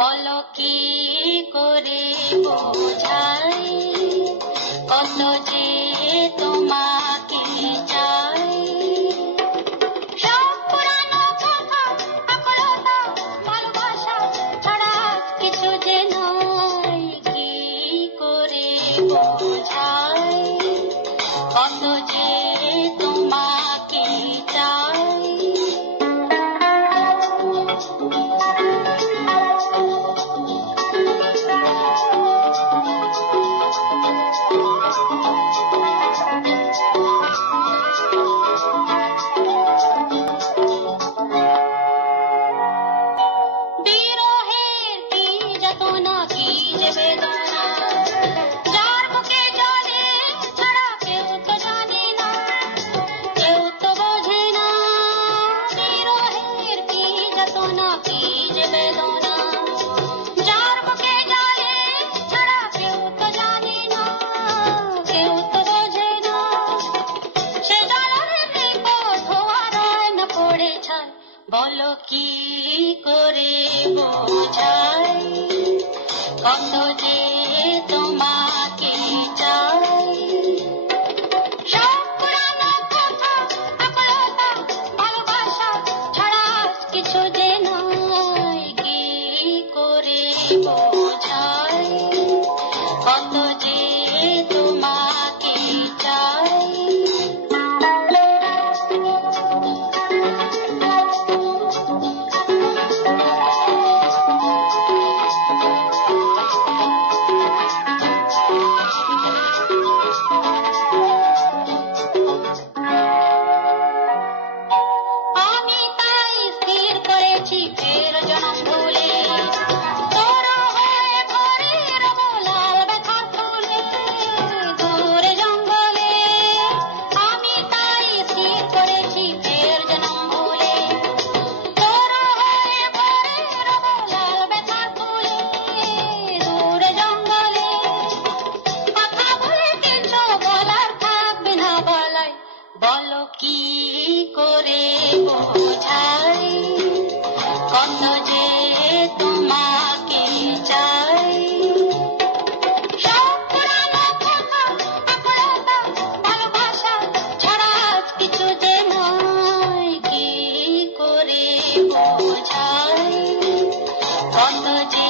বলো কি করে বোঝাই কত যে তোমাকে চাই। সব পুরানো কথা, আকুলতা, ভালোবাসা ছাড়া কিছু যে নয়। কি করে বোঝাই কত যে তোমাকে চাই। বিরহের কি যাতনা, কি যে বেদনা, যার বুকে জ্বলে ছাড়া কেউ তো জানে না, কেউ তো বোঝে না। বিরহের কি যাতনা, কি যে বেদনা, যার বুকে জ্বলে ছাড়া কেউ তো জানে না, কেউ তো বোঝে না। সে জ্বালার বিপদ হওয়ার না পড়ে ছায়। বলো কি করে বোঝাই কত যে তোমাকে চাই। সব পুরানো কথা, আকুলতা, ভালোবাসা ছাড়া কিছু যে নয়। কি করে বোঝাই কত যে তোমাকে চাই। আমি তাই স্থির করেছি ফের জনম ভুলে, তোরা হয়ে ভরে রব লাল ব্যথার ফুলে দূরে জঙ্গলে। আমি তাই স্থির করেছি ফের জনম ভুলে, তোরা হয়ে ভরে রব লাল ব্যথার ফুলে দূরে জঙ্গলে। কথা বলে কিছু বলার থাকবে না বলায়। বলো কি করে বোঝাই কত যে তোমাকে চাই। সব পুরানো কথা, আকুলতা, ভালোবাসা ছাড়া কিছু যে নয়। কি করে বোঝাই কত যে